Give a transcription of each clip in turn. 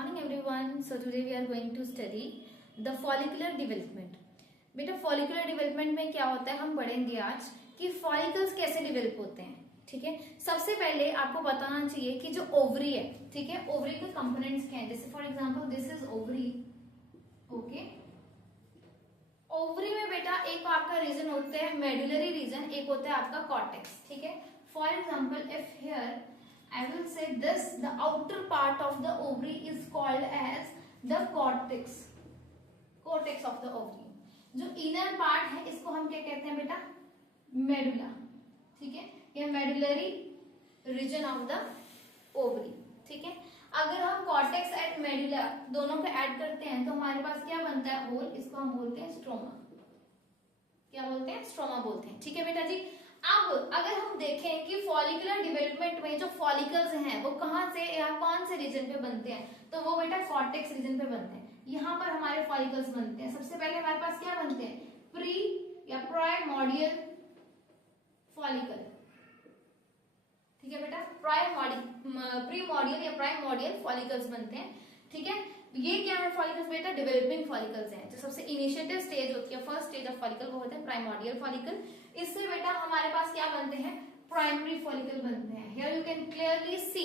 morning everyone. So today we are going to study the follicular development. बेटा follicular development में क्या होता है हम पढ़ेंगे आज कि follicles कैसे develop होते हैं. ठीक है, सबसे पहले आपको बताना चाहिए कि जो ओवरी है, ठीक है, ओवरी के कंपोनेंट्स क्या हैं. जैसे for example this is ovary. Okay, ovary में बेटा एक आपका रीजन होता है मेडुलरी रीजन, एक होता है आपका कॉर्टेक्स. ठीक है, for example if here I will say this, the outer part of the ovary is called as the cortex. Cortex of the ovary. जो inner part है इसको हम क्या कहते हैं बेटा? मेडुला. ठीक है, ये medullary region of the ovary. ठीक है, अगर हम कॉर्टेक्स एंड मेडुला दोनों को ऐड करते हैं तो हमारे पास क्या बनता है? होल. इसको हम बोलते हैं स्ट्रोमा. क्या बोलते हैं? स्ट्रोमा बोलते हैं. ठीक है बेटा जी. अब अगर हम देखें कि फॉलिकुलर डेवलपमेंट में जो फॉलिकल्स हैं वो कहां से या कौन से रीजन पे बनते हैं, तो वो बेटा कॉर्टेक्स रीजन पे बनते हैं. यहाँ पर हमारे फॉलिकल्स बनते हैं. सबसे पहले हमारे पास क्या बनते हैं? प्री या प्राइमोर्डियल फॉलिकल. ठीक है बेटा, प्रीमोर्डियल या प्राइमोर्डियल फॉलिकल्स बनते हैं. ठीक है, ये क्या है फॉलिकल्स बेटा? डेवलपिंग फॉलिकल्स हैं. जो सबसे इनिशिएटिव स्टेज होती है, फर्स्ट स्टेज ऑफ फॉलिकल, वो होता है प्राइमोर्डियल फॉलिकल. इससे बेटा हमारे पास क्या बनते हैं? प्राइमरी फॉलिकल बनते हैं. Here you can clearly see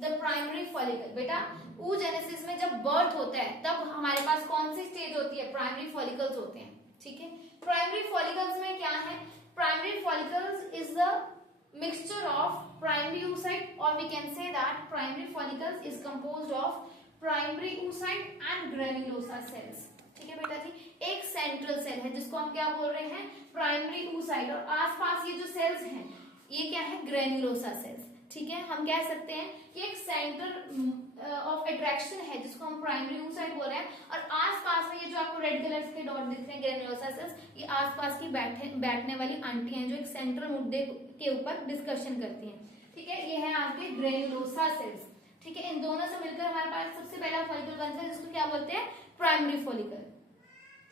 the primary follicle. बेटा oogenesis में जब बर्थ होता है तब हमारे पास कौन सी स्टेज होती है? प्राइमरी फॉलिकल्स होते हैं. ठीक है, प्राइमरी फॉलिकल्स में क्या है? Primary follicles is the mixture of primary oocyte, or we can say that primary follicles is composed of primary oocyte and granulosa cells. ठीक है बेटा जी, एक सेंट्रल सेल है जिसको हम क्या बोल रहे हैं? Primary oocyte. और आसपास ये जो सेल्स हैं ये क्या है? Granulosa cells. ठीक है, हम कह सकते हैं कि एक सेंटर ऑफ अट्रैक्शन है जिसको हम प्राइमरी oocyte बोल रहे हैं. और आसपास में ये जो आपको रेड कलर के डॉट दिख रहे हैं ग्रेन्युलोसा सेल्स, ये आसपास की बैठने वाली आंटी हैं जो एक सेंट्रल मुद्दे के ऊपर डिस्कशन करती हैं. ठीक है, ये है आपके ग्रेन्युलोसा सेल्स. ठीक है, इन दोनों से मिलकर हमारे पास सबसे पहला फॉलिकल बनता है जिसको क्या बोलते हैं? Primary follicle.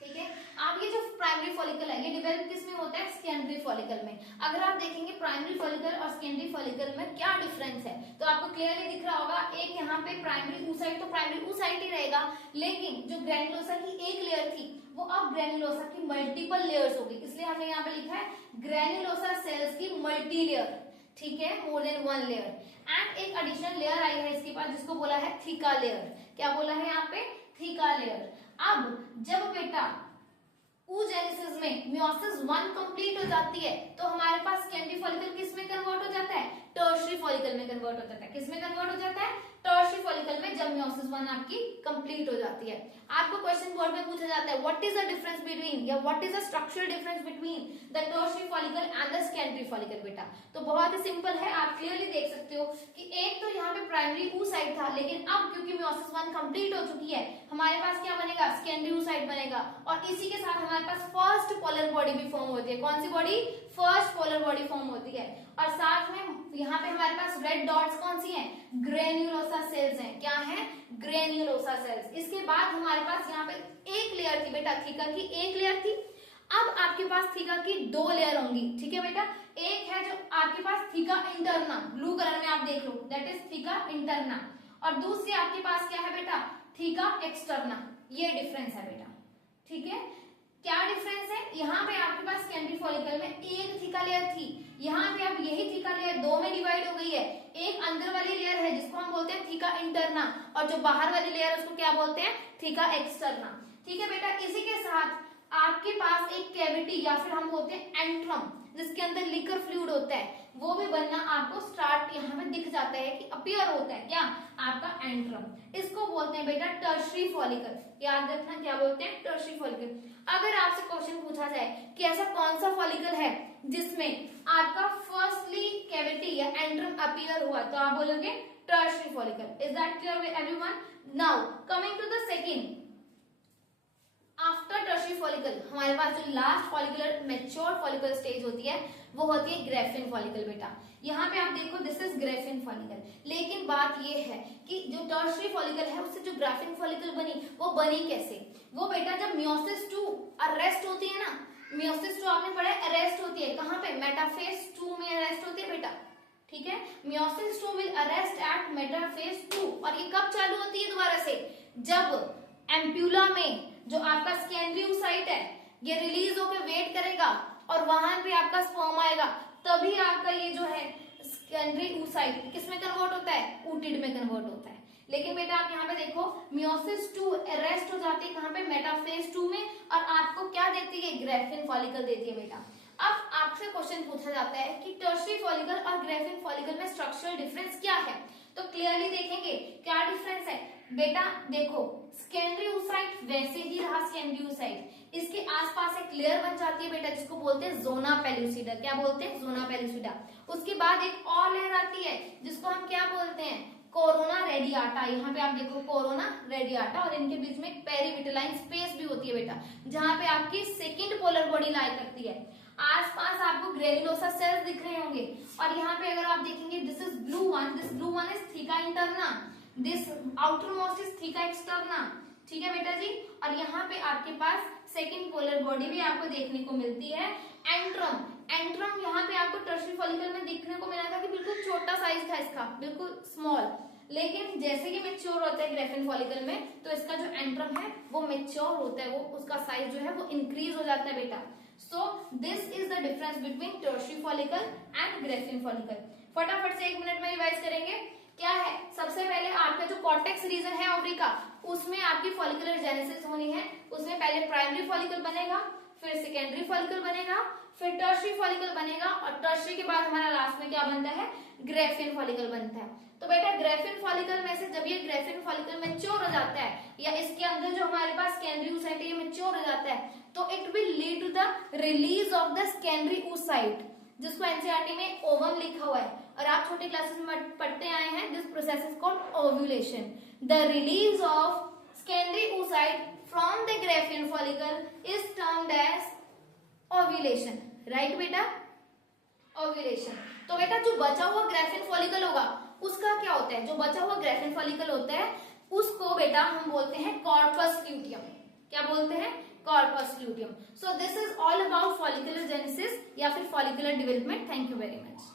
ठीक है, आप ये जो प्राइमरी फॉलिकल है ये डेवलप किस में होता है? सेकेंडरी फॉलिकल में. अगर आप देखेंगे प्राइमरी फॉलिकल और सेकेंडरी फॉलिकल में क्या डिफरेंस है तो आपको क्लियरली दिख रहा होगा. एक यहाँ पे प्राइमरी oocyte तो प्राइमरी oocyte ही रहेगा, लेकिन जो ग्रेन्युलोसा की एक लेयर थी वो अब ग्रेन्युलोसा की मल्टीपल लेयर्स होगी. इसलिए हमने यहाँ पे लिखा है ग्रेन्युलोसा सेल्स की मल्टी लेयर. ठीक है, more than one layer. And एक एडिशनल लेयर आई है इसके पास जिसको बोला है थीका लेयर. क्या बोला है यहाँ पे? Theca layer. अब जब बेटा oogenesis में meiosis 1 कंप्लीट हो जाती है तो हमारे पास सेकेंडरी फॉलिकल किस में कन्वर्ट हो जाता है? टर्शियरी फॉलिकल में कन्वर्ट हो जाता है. किस में कन्वर्ट हो जाता है? टर्शियरी फॉलिकल में, जब meiosis 1 आपकी कंप्लीट हो जाती है. आपको क्वेश्चन बोर्ड में पूछा जाता है what is the difference between या what is the structural difference between the tertiary follicle and the secondary follicle. बेटा तो बहुत ही सिंपल है, आप क्लियरली देख सकते हो कि एक तो यहाँ पे प्राइमरी oocyte था, लेकिन अब क्योंकि meiosis 1 कंप्लीट हो चुकी है हमारे पास क्या बनेगा? सेकेंडरी oocyte बनेगा. और इसी के साथ हमारे पास फर्स्ट पोलर बॉडी भी फॉर्म होती है. कौन सी body? First polar body form होती है. और साथ में यहाँ पे हमारे पास रेड डॉट्स कौन सी हैं? ग्रेन्युलोसा सेल्स हैं. क्या है? Granulosa cells. इसके बाद हमारे पास यहाँ पे एक लेयर थी बेटा, थीका की एक लेयर थी. अब आपके पास थीका की दो लेयर होंगी. ठीक है बेटा, एक है जो आपके पास थीका इंटरना, ब्लू कलर में आप देख लो, दैट इज थीका इंटरना. और दूसरी आपके पास क्या है बेटा? Theca externa. ये डिफरेंस है बेटा. ठीक है, क्या डिफरेंस है? यहाँ पे आपके पास सेकेंडरी फॉलिकल में एक थीका लेयर थी, यहाँ पे अब यही थीका लेयर दो में डिवाइड हो गई है. एक अंदर वाली लेयर है जिसको हम बोलते हैं थीका इंटरना, और जो बाहर वाली लेयर है उसको क्या बोलते हैं? Theca externa. ठीक है बेटा, इसी के साथ आपके पास एक कैविटी या फिर हम बोलते हैं एंट्रम जिसके अंदर लिकर फ्लूइड होता है, वो भी बनना आपको स्टार्ट यहाँ पे दिख जाता है कि अपीयर होता है. क्या? आपका एंट्रम. इसको बोलते हैं बेटा टर्शियरी फॉलिकल. याद रखना क्या बोलते हैं? Tertiary follicle. अगर आपसे क्वेश्चन पूछा जाए कि ऐसा कौन सा फॉलिकल है जिसमें आपका फर्स्टली कैविटी या एंट्रम अपीयर हुआ, तो आप बोलोगे tertiary follicle. Is that clear everyone? Now coming to the second, after tertiary follicle हमारे पास जो last follicular mature follicular stage होती है वो होती है ग्रेफिन फॉलिकल. बेटा यहाँ पे आप देखो दिस इज ग्रेफिन फॉलिकल. लेकिन बात ये है कि जो टर्शियरी फॉलिकल है उससे जो ग्रेफिन फॉलिकल बनी वो बनी कैसे? वो बेटा जब meiosis 2 अरेस्ट होती है ना, meiosis 2 आपने पढ़ा है अरेस्ट होती है कहाँ पे? मेटाफेज 2 में अरेस्ट होती है बेटा. ठीक है। Meiosis 2 will arrest at metaphase 2, और ये कब चालू होती है दोबारा से, जब एम्प्यूला में जो आपका सेकेंडरी oocyte है ये रिलीज होकर वेट करेगा और वहां पे आपका स्पर्म आएगा, तभी आपका ये जो है सेकेंडरी oocyte किस में कन्वर्ट होता है, ootyl में कन्वर्ट होता है। लेकिन बेटा आप यहाँ पे देखो मियोसिस 2 अरेस्ट हो जाती है कहाँ पे, मेटाफेज 2 में, और आपको क्या देती है, ग्रेफिन फॉलिकल देती है बेटा। अब आपसे क्वेश्चन पूछा जाता है कि टर्शियरी फॉलिकल और ग्रेफिन फॉलिकल में स्ट्रक्चरल डिफरेंस क्या है, तो क्लियरली देखेंगे क्या डिफरेंस है बेटा। देखो सेकेंडरी oocyte वैसे ही रहा सेकेंडरी oocyte, इसके आसपास एक लेयर बन जाती है बेटा जिसको बोलते हैं जोना पेलुसिडा, क्या बोलते हैं, जोना पेलुसिडा। उसके बाद एक और लेयर आती है जिसको हम क्या बोलते हैं, कोरोना रेडियाटा। यहाँ पे आप देखो कोरोना रेडियाटा, और इनके बीच में पेरीविटलाइन स्पेस भी होती है बेटा, जहाँ पे आपकी सेकंड पोलर बॉडी लाई करती है। आसपास आपको ग्रेनुलोसा सेल्स दिख रहे होंगे, और यहाँ पे अगर आप देखेंगे this is blue one, this blue one is theca interna, this outer most is theca externa, ठीक है बेटा जी। और यहाँ पे आपके पास सेकंड पोलर बॉडी भी आपको देखने को मिलती है। एंट्रम, एंट्रम यहाँ पे आपको टर्शियरी फॉलिकल में देखने को मिला था कि बिल्कुल छोटा साइज था इसका, बिल्कुल स्मॉल, लेकिन जैसे कि मैच्योर होता है ग्रेफिन फॉलिकल में तो इसका जो एंट्रम है वो मैच्योर होता है, वो उसका साइज जो है वो इंक्रीज हो जाता है बेटा। So this is the difference between tertiary follicle and Graafian follicle. फटाफट से 1 मिनट में रिवाइज करेंगे। क्या है, सबसे पहले आपका जो कॉर्टेक्स रीजन है ओवरी का, उसमें आपकी फॉलिकुलर जेनेसिस होनी है। उसमें पहले प्राइमरी फॉलिकल बनेगा, फिर सेकेंडरी फॉलिकल बनेगा, फिर टर्शियरी फॉलिकल बनेगा, और टर्शियरी के बाद हमारा लास्ट में क्या बनता है, ग्रेफिन फॉलिकल बनता है। तो बेटा ग्रेफिन फॉलिकल में से जब ये ग्रेफिन फॉलिकल मैच्योर हो जाता है, या इसके अंदर जो हमारे पास सेकेंडरी oocyte है ये मैच्योर हो जाता है, तो it will lead to the release of the secondary oocyte, जिसको एनसीईआरटी में ओवम लिखा हुआ है, और आप छोटे क्लासेस में पढ़ते आए हैं। This process is called ovulation. The release of secondary oocyte from the graafian follicle is termed as ovulation, right बेटा, ओव्यूलेशन। तो बेटा जो बचा हुआ ग्रेफिन फॉलिकल होगा उसका क्या होता है, जो बचा हुआ ग्रेफिन फॉलिकल होता है उसको बेटा हम बोलते हैं कॉर्पस ल्यूटियम। क्या बोलते हैं, corpus luteum. So this is all about follicular genesis या फिर follicular development. Thank you very much.